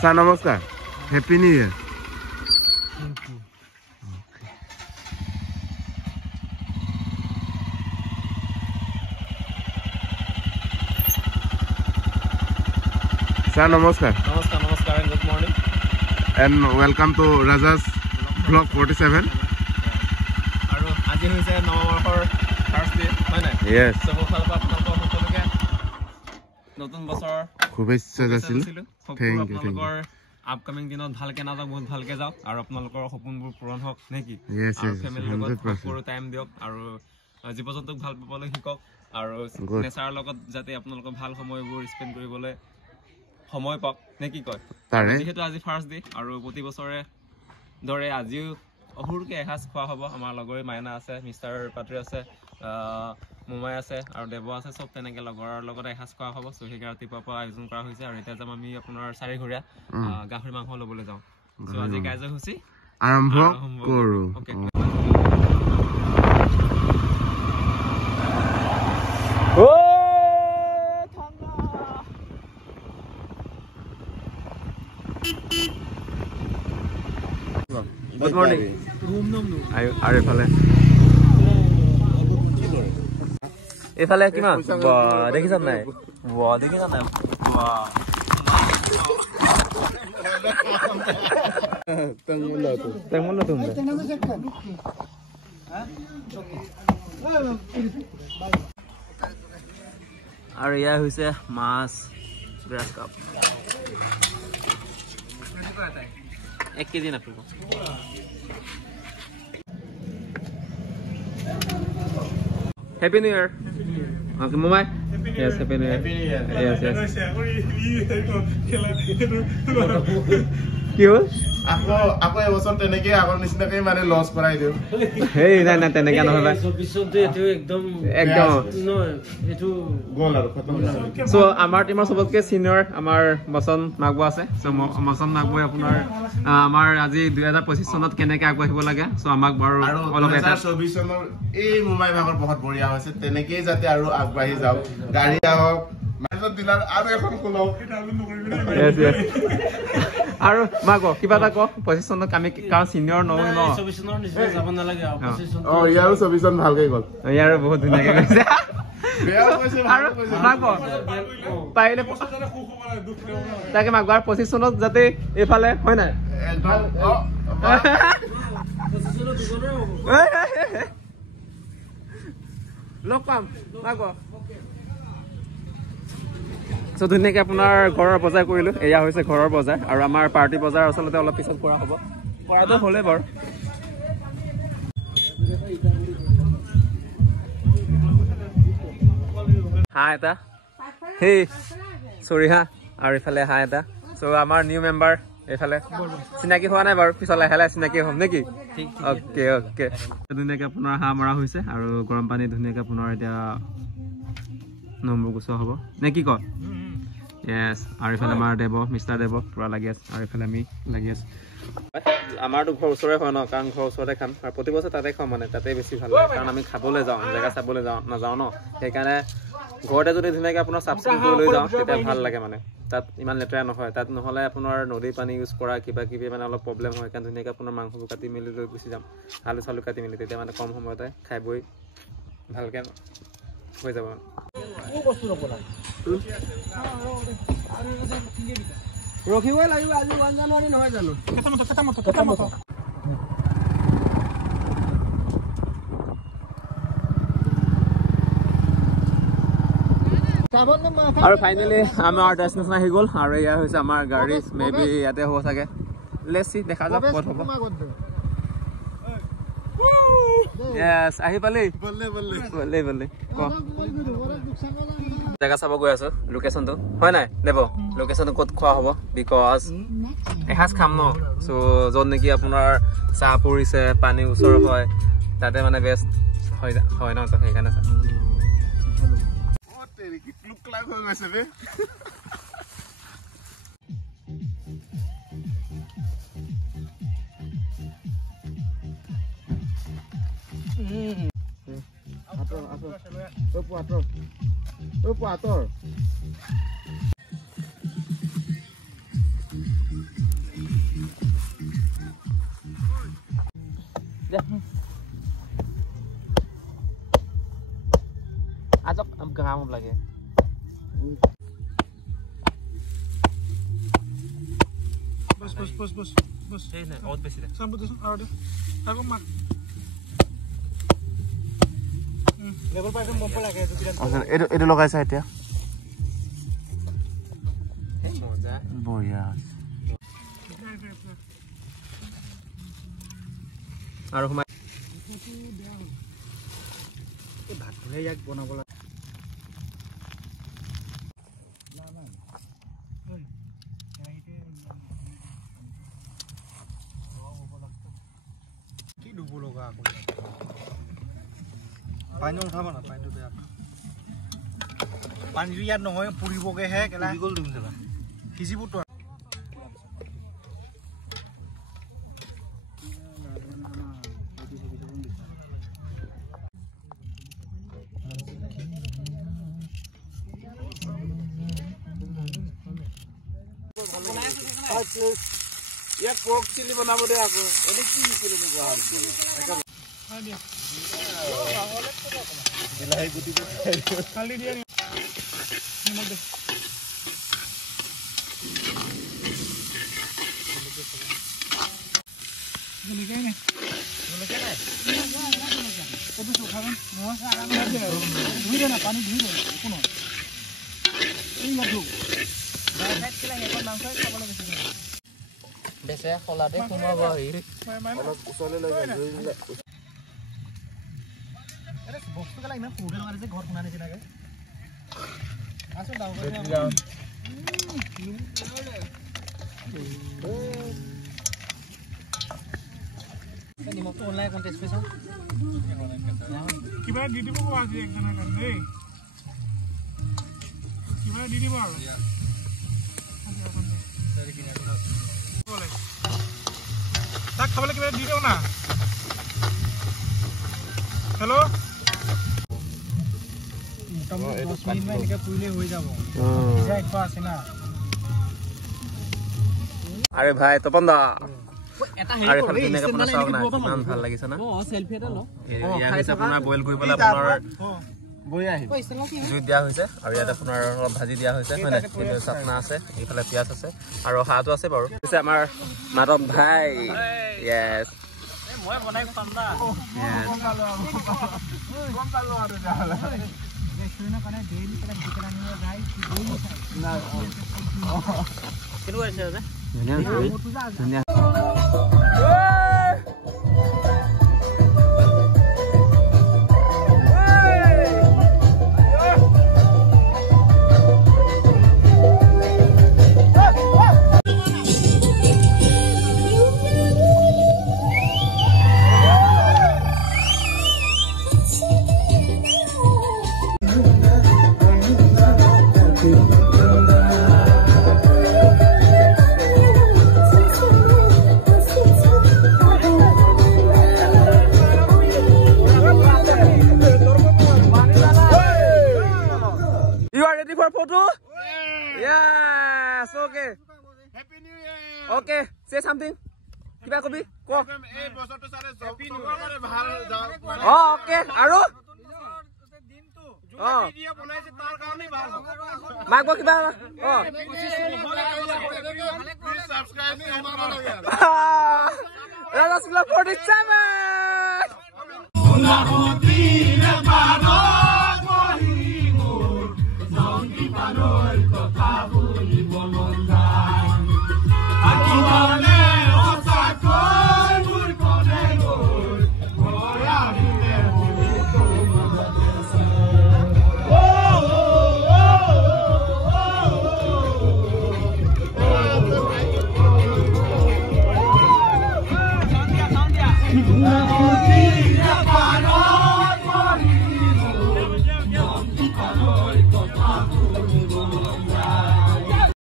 Sir নমস্কার, happy new year. Sir, namaskar. Namaskar and good morning. And welcome to Raja's vlog 47. আৰু আজি হৈছে নৱবৰ্ষৰ ফাৰ্ষ্ট ডে, হয় নাই? Yes. সব ফালৰ পৰা আপোনালোকৰ সকলোকে নতুন বছৰ শুভেচ্ছা যাচিলো। Thank you. আপোনালোকৰ আপকামিং দিনত ভালকে নাযাওক, বহুত ভালকে যাওক আৰু আপোনালোকৰ সপোনবোৰ পূৰণ হওক নেকি? Yes, আৰু yes. ফেমিলিৰ লগত 100%. টাইম দিয়ক আৰু জীৱ-জন্তুক ভাল পাবলৈ শিকক আৰু নেচাৰৰ লগত যাতে আপোনালোকৰ ভাল সময়বোৰ স্পেণ্ড কৰিবলৈ সময় পাওক নে কি কয়? যিহেতু আজি ফাৰ্ষ্ট ডে আৰু প্ৰতি বছৰে দৰে আজিও অহুৰকে এসাঁজ খোৱা হ'ব। আমাৰ লগৰে মাইনা আছে, মিষ্টাৰ পাত্ৰী আছে, মোমাই আছে আৰু দেৱ আছে, চব তেনেকে লগৰৰ লগত এসাঁজ খোৱা হ'ব। চ' সেইকাৰণে ৰাতিপুৱাৰ পৰা আয়োজন কৰা হৈছে আৰু এতিয়া যাম আমি আপোনাৰ চাৰিঘৰীয়া গাহৰি মাংস ল'বলৈ যাওঁ। চ' আজি কাৰ্যসূচী আৰম্ভ কৰো। Good morning. আৰু এইফালে কিমান দেখিছ নাই? দেখিছ নাই? আৰু এয়া হৈছে মাছ, গ্ৰাছ কাপ 1 কেজি নাপাব। Happy New Year. Okay, Mumai. Yes, Happy New Year. Yes, yes. কি হ'ল? আকৌ এবছৰ তেনেকে আগৰ নিচিনাকৈ মানে লছ কৰাই দিওঁ। হেই নাই নাই তেনেকে নহয় ভাই। So আমাৰ টিমৰ সবতকে সিনিয়ৰ আমাৰ মচন নাগবো আছে। So মচন নাগবো আপোনাৰ আমাৰ আজি 2025 চনত কেনেকে আগবাঢ়িব লাগে। So আমাক বাৰু অলপ 2024 চনৰ এই মুম্বাই ভাগৰ বহুত বঢ়িয়া হৈছে, তেনেকেই যাতে আৰু আগবাঢ়ি যাওক। গাড়ী আহক, মাজত দিলাৰ আৰু এখন খোলক। Yes, yes. আৰু মাক কিবা এটা ক 25 চনত আমি কাৰণ সিনিয়ৰ নহয় ন। 24 চনৰ নিচিনা যাব নালাগে আৰু 25 চন। ইয়াৰো 24 চন ভালকে গ'ল। ইয়াৰো বহুত ধুনীয়াকে গৈছে। বেয়া কৈছে, আৰু মাক পাৰিলে তাকে মাক 25 চনত যাতে এইফালে হয় নাই একদম লগ পাম মাক। চ' ধুনীয়াকৈ আপোনাৰ ঘৰৰ বজাৰ কৰিলোঁ। এয়া হৈছে ঘৰৰ বজাৰ আৰু আমাৰ পাৰ্টি বজাৰ আচলতে অলপ পিছত কৰা হ'ব। কৰাটো হ'লে বাৰু হাঁহ এটা, সেই চৰি হাঁহ আৰু ইফালে হাঁহ এটা। চ' আমাৰ নিউ মেম্বাৰ এইফালে চিনাকি হোৱা নাই বাৰু, পিছত লাহে লাহে চিনাকি হ'ম নেকি? Okay okay. ধুনীয়াকৈ আপোনাৰ হাঁহ মৰা হৈছে আৰু গৰম পানী ধুনীয়াকৈ আপোনাৰ এতিয়া নম্বৰ গুচোৱা হ'ব নে কি কয়? Yes, আৰু ইফালে আমাৰ দেৱ, মিষ্টাৰ দেৱ পুৰা লাগি আছে আৰু ইফালে আমি লাগি আছোঁ। আমাৰতো ঘৰ ওচৰে হয় ন, কাৰণ ঘৰৰ ওচৰতে খাম আৰু প্ৰতি বছৰ তাতে খাওঁ, মানে তাতে বেছি ভাল লাগে কাৰণ আমি খাবলৈ যাওঁ, জেগা চাবলৈ নাযাওঁ ন। সেইকাৰণে ঘৰতে যদি ধুনীয়াকৈ আপোনাৰ চাফ চিকুণ কৰি লৈ যাওঁ তেতিয়া ভাল লাগে, মানে তাত ইমান লেতেৰা নহয়। তাত নহ'লে আপোনাৰ নদীৰ পানী ইউজ কৰা কিবা কিবি মানে অলপ প্ৰব্লেম হয়। কাৰণ ধুনীয়াকৈ আপোনাৰ মাংসবোৰ কাটি মেলি লৈ গুচি যাম, আলু চালু কাটি মেলি, তেতিয়া মানে কম সময়তে খাই বৈ ভালকৈ হৈ যাব। ৰখিবই লাগিব, আজি 1 জানুৱাৰী নহয় জানো? আৰু ফাইনেলি আমাৰ ডেষ্টিনেশ্যন আহি গ'ল আৰু এয়া হৈছে আমাৰ গাড়ী। মে বি ইয়াতে হ'ব চাগে, লেটছ সি, দেখা যাওক ক'ত হ'ব। Yes, আহি পালি বলে জেগা চাব গৈ আছো। লোকেশ্যনটো হয় নাই দেৱ, লোকেশ্যনটো ক'ত খোৱা হ'ব? বিকজ এসাঁজ খাম ন। চ' য'ত নেকি আপোনাৰ চাহ পৰিছে, পানী ওচৰ হয়, তাতে মানে বেষ্ট হয় ন। তো সেইকাৰণে जा आज अब गाँव लगे बस बस बस बस बस नहीं और बेसी दे सब दे और दे आगो मा लेवल पाइप में बम्पर लगे अच्छा एটো लगाइছা এতিয়া मजा বঢ়িয়া আৰু সোমাই এই ভাতলে ইয়াক বনাব লাগে কি ডুব লগা আকৌ পানী উঠাব না পানীটো বেয়া পানীটো ইয়াত নহয় পুৰিবগে হে কেলা গল দিম জানা সিজিবটো ইয়াক পৰ্ক চিলি বনাব দে আকৌ এনে কি চিলি নো গোৱা বিলাহী গুটি খালি দিয়ে নিমখ দে গলিকে নে গলিকে নাই কবি সুখাবেন মই আরাম লাগে ধুই দে না পানি ধুই দে কোনো এই লাগু বাইক খেলা এখন মাংস খাবলৈ বেছি বেছে খলাতে সোমাব হি অলপ উচলে লৈ যায় ধুই দিলে আরে বস্তু গলা ইমান পুরে মারে যে ঘর কোনা নিছে লাগে আসো দাও নিমখ অনলাইন কন্টেস্ট কৰিছা কিবা দি দিব আজি একজনৰ কাৰণে কিবা দি দিব আৰু তাক খাবলৈ কিবা দি দিও না হেল্ল' মোটামুটি 10 মিনিট মান এনেকৈ পুৰিলে হৈ যাব এতিয়া আছে না আৰে ভাই তপন দা আৰে খালি তুমি আপোনাৰ চাও না কিমান ভাল লাগিছে না সেলফি এটা ল ইয়া হৈছে আপোনাৰ বইল কৰি পেলাই আপোনাৰ বৈ আহিব জুই দিয়া হৈছে আৰু ইয়াত আপোনাৰ অলপ ভাজি দিয়া হৈছে হয়নে এইটো চাটনা আছে এইফালে পিয়াজ আছে আৰু হাঁহটো আছে বাৰু পিছে আমাৰ মাধৱ ভাই ইয়েছ মই বনাই খাম না গম পালো আৰু যাহলা ৰেষ্টুৰেণ্টৰ কাৰণে ডেইলি কেনে বিকেন আনিব যায় ডেইলি খাই না কেনে আছে যে ধুনীয়া Okay, say something. Kiba kobi? Ko. এই বছৰটো সাৰে জবৰে ভাল যাওক Okay, আৰু ভিডিও বনাইছে তাৰ কাৰণে ভাল মাগব কিবা সাবস্ক্ৰাইব নি আমাৰ লাগে ৰাজা 47 Yeah.